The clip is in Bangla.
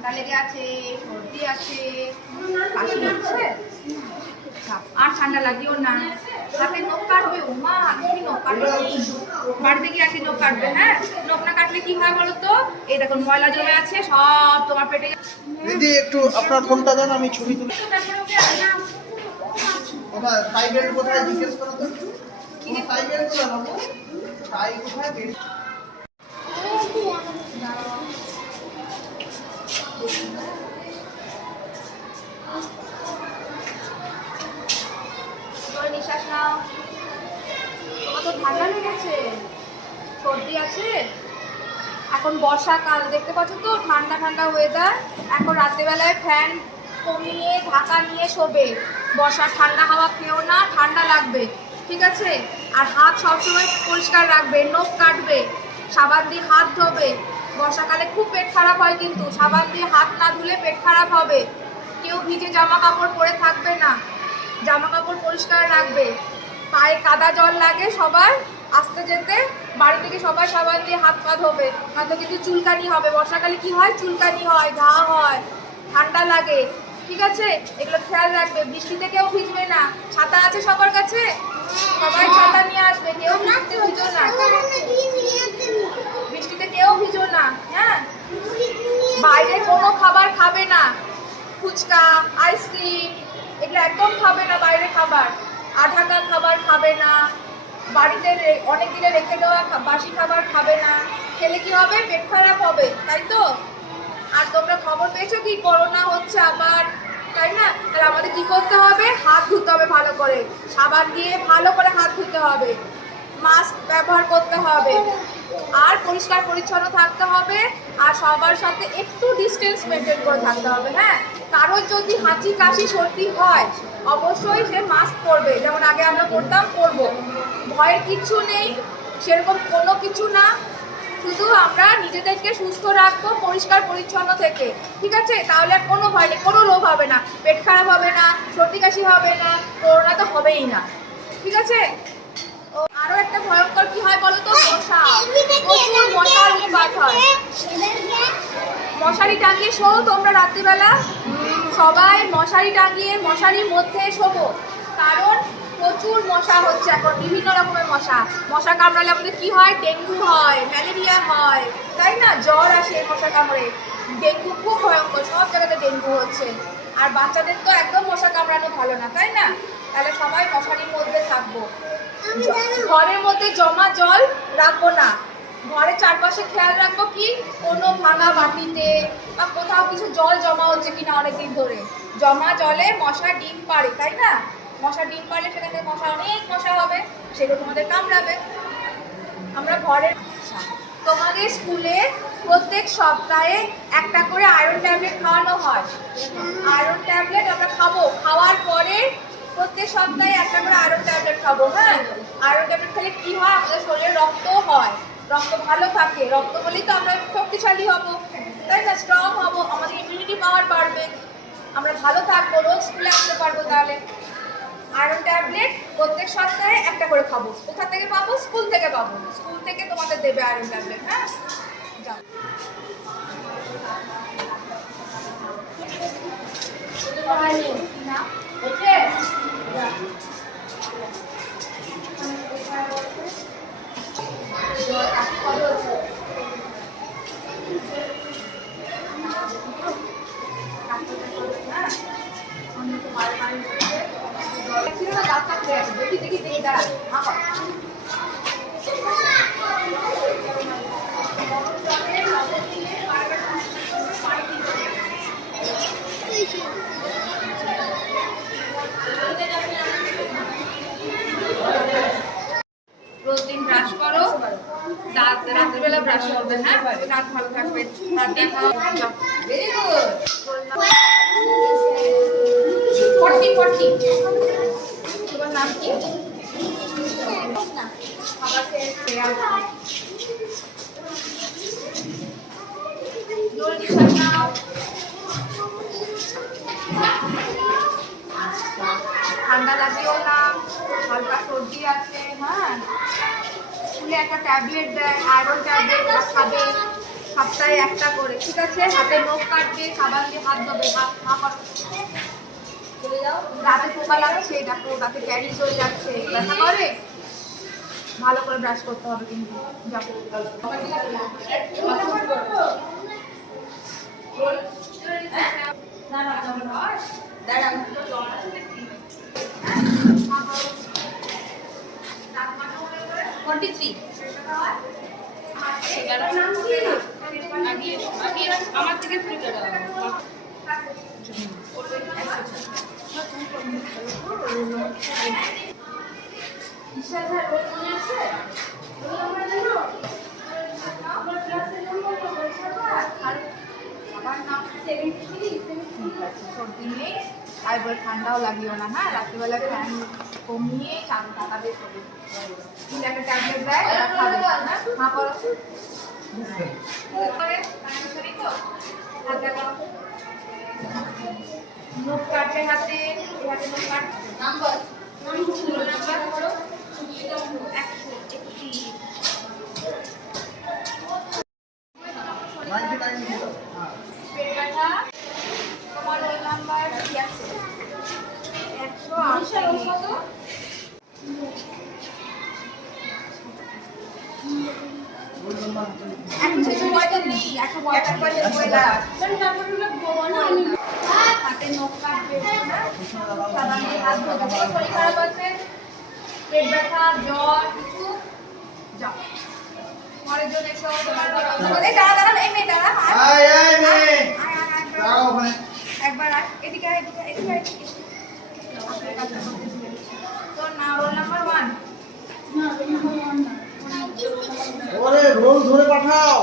ঠান্ডা লেগে আছে, সর্দি আছে, কাশি হচ্ছে, আর ঠান্ডা লাগিও না। হাতে নখ কাটবে, ওমা তুমি নখ কাটবে, বাড়িতে গিয়ে একদিন নখ কাটবে। হ্যাঁ, নখ না কাটলে কি হয় বলো তো? এই দেখো ময়লা জমে আছে, সব তোমার পেটে। দিদি একটু আপনার ফোনটা দেন, আমি ছবি তুলি। কোথায় টাই বেল্ট কোথায় জিজ্ঞেস করো তো? টাই বেল্ট কোথায় বাবু? টাই কোথায় বেল্ট? নিঃশ্বাস নাও। তোমার তো ঠান্ডা লেগেছে, সর্দি আছে। এখন বর্ষাকাল, দেখতে পাচ্ছ তো ঠান্ডা ঠান্ডা ওয়েদার। এখন রাত্রেবেলায় ফ্যান কমিয়ে ঢাকা নিয়ে শোবে। বর্ষার ঠান্ডা হাওয়া খেও না, ঠান্ডা লাগবে, ঠিক আছে? আর হাত সবসময় পরিষ্কার রাখবে, নখ কাটবে, সাবান দিয়ে হাত ধোবে। বর্ষাকালে খুব পেট খারাপ হয়, কিন্তু সাবান দিয়ে হাত না ধুলে পেট খারাপ হবে। কেউ ভিজে জামা কাপড় পরে থাকবে না, জামা কাপড় পরিষ্কার রাখবে। পায়ে কাদা জল লাগে সবার আসতে যেতে, বাড়ি থেকে সবাই সাবান দিয়ে হাত পা ধোবে, নয়তো কিন্তু চুলকানি হবে। বর্ষাকালে কি হয়? চুলকানি হয়, ঘা হয়, ঠান্ডা লাগে, ঠিক আছে? এগুলো খেয়াল রাখবে। বৃষ্টিতে কেউ ভিজবে না। ছাতা আছে সবার কাছে? সবাই ছাতা নিয়ে আসবে, কেউ বৃষ্টিতে ভিজো না, বৃষ্টিতে কেউ ভিজো না। হ্যাঁ, বাইরে কোনো খাবার খাবে না, ফুচকা, আইসক্রিম এগুলো একদম খাবে না। বাইরে খাবার, আধাকা খাবার খাবে না। বাড়িতে অনেক দিনে রেখে দেওয়া বাসি খাবার খাবে না। খেলে কি হবে? পেট খারাপ হবে, তাই তো? আর তোমরা খবর পেয়েছো কি করোনা হচ্ছে আবার, তাই না? তাহলে আমাদের কি করতে হবে? হাত ধুতে হবে ভালো করে, সাবান দিয়ে ভালো করে হাত ধুতে হবে, মাস্ক ব্যবহার করতে হবে, আর পরিষ্কার পরিচ্ছন্ন থাকতে হবে। আর সবার সাথে একটু ডিস্টেন্স মেনটেন করে থাকতে হবে। হ্যাঁ, কারোর যদি হাঁচি কাশি সর্দি হয় অবশ্যই সে মাস্ক পরবে, যেমন আগে আমরা পরতাম, পরবো। ভয়ের কিচ্ছু নেই, সেরকম কোনো কিছু না। শুধু আমরা নিজেদেরকে সুস্থ রাখবো পরিষ্কার পরিচ্ছন্ন থেকে, ঠিক আছে? তাহলে আর কোনো ভয় নেই, কোনো লোভ হবে না, পেট খারাপ হবে না, সর্দি কাশি হবে না, করোনা তো হবেই না, ঠিক আছে? আরো একটা ভয়ঙ্কর কি হয় বলো তো? মশা, প্রচুর মশার উৎপাত হয়। মশারি টাঙিয়ে শো তোমরা রাত্রিবেলা, সবাই মশারি টাঙিয়ে মশারির মধ্যে শোবো, কারণ প্রচুর মশা হচ্ছে এখন, বিভিন্ন রকমের মশা। মশা কামড়ালে আমাদের কি হয়? ডেঙ্গু হয়, ম্যালেরিয়া হয়, তাই না? জ্বর আসে মশা কামড়ে, ডেঙ্গু খুব ভয়ঙ্কর, সব জায়গাতে ডেঙ্গু হচ্ছে। আর বাচ্চাদের তো একদম মশা কামড়ানো ভালো না, তাই না? তাহলে সবাই মশারির মধ্যে থাকবো। ঘরের মধ্যে জমা জল রাখবো না, ঘরের চারপাশে খেয়াল রাখবো কি কোনো ভাঙা বাটিতে বা কোথাও কিছু জল জমা হচ্ছে কিনা অনেকদিন ধরে। জমা জলে মশা ডিম পাড়ে, তাই না? মশা ডিম পাড়লে সেখান থেকে মশা, অনেক মশা হবে, সেগুলো তোমাদের কামড়াবে। আমরা ঘরে, তোমাদের স্কুলে প্রত্যেক সপ্তাহে একটা করে আয়রন ট্যাবলেট খাওয়ানো হয়। আয়রন ট্যাবলেট আমরা খাবো, খাওয়ার পরে প্রত্যেক সপ্তাহে একটা করে আয়রন ট্যাবলেট খাবো। হ্যাঁ, আয়রন ট্যাবলেট খেলে কি হয়? আমাদের শরীরে রক্ত হয়, রক্ত ভালো থাকে, রক্ত হলেই তো আমরা শক্তিশালী হব, তাই না? স্ট্রং হব, আমাদের ইমিউনিটি পাওয়ার বাড়বে, আমরা ভালো থাকবো, রোজ স্কুলে আসতে পারবো। তাহলে আয়রন ট্যাবলেট প্রত্যেক সপ্তাহে একটা করে খাবো। কোথা থেকে পাবো? স্কুল থেকে পাবো, স্কুল থেকে তোমাদের দেবে আয়রন ট্যাবলেট। হ্যাঁ, যাও। দেখি দেখি দাঁড়া, রোজ দিন ব্রাশ করো, দাঁত রাত্রিবেলা ব্রাশ করবে। হ্যাঁ, দাঁত ভালো থাকবে, দাঁত দেখাও। Very good. 40 তোমার নাম কি? খাবার খেয়ে ঠান্ডা লাগিও না, হালকা সর্দি আছে। হ্যাঁ, স্কুলে একটা ট্যাবলেট দেয়, আয়রন ট্যাবলেট খাবে, সপ্তাহে একটা করে, ঠিক আছে? হাতে নখ কাটবে, সাবান দিয়ে হাত ধোবে, হা করো। চলে যাও। দাঁতে পোকা লাগছে, দেখো দাঁতে ক্যারিজ হয়ে যাচ্ছে, ব্যথা করে? ভালো করে ব্রাশ করতে হবে কিন্তু। যাও। দাঁড়া, 43 আমার থেকে তারপর ঠান্ডাও লাগিও না, হ্যাঁ? রাত্রিবেলা ফ্যান কমিয়ে চাদর টাকাবে শোবে। একটা ট্যাবলেট দেয়, ওটা খাবে, হ্যাঁ? মা করো। নখ কাটে হাতে, হাতে নখ কাটে। নাম্বার করো। 131। 99 ছিল। হ্যাঁ। পেট ব্যথা, তোমার রোল নাম্বার কি আছে? 108। এখন কিছু বয়টা নেই, 145 বয়টা। হাতে নখ কাটবে, হ্যাঁ? সাবান দিয়ে হাত ধোবে। শরীর খারাপ আছে, পেট ব্যথা, জ্বর, কিছু? যাও। পরের জন এসো, তোমার এই দাঁড়া, এই মেয়ে দাঁড়া। এই মেয়ে, দাঁড়াও ওখানে। একবার এদিকে আয়, এদিকে আয়। তোর না রোল নাম্বার 1? ওরে রোল ধরে পাঠাও।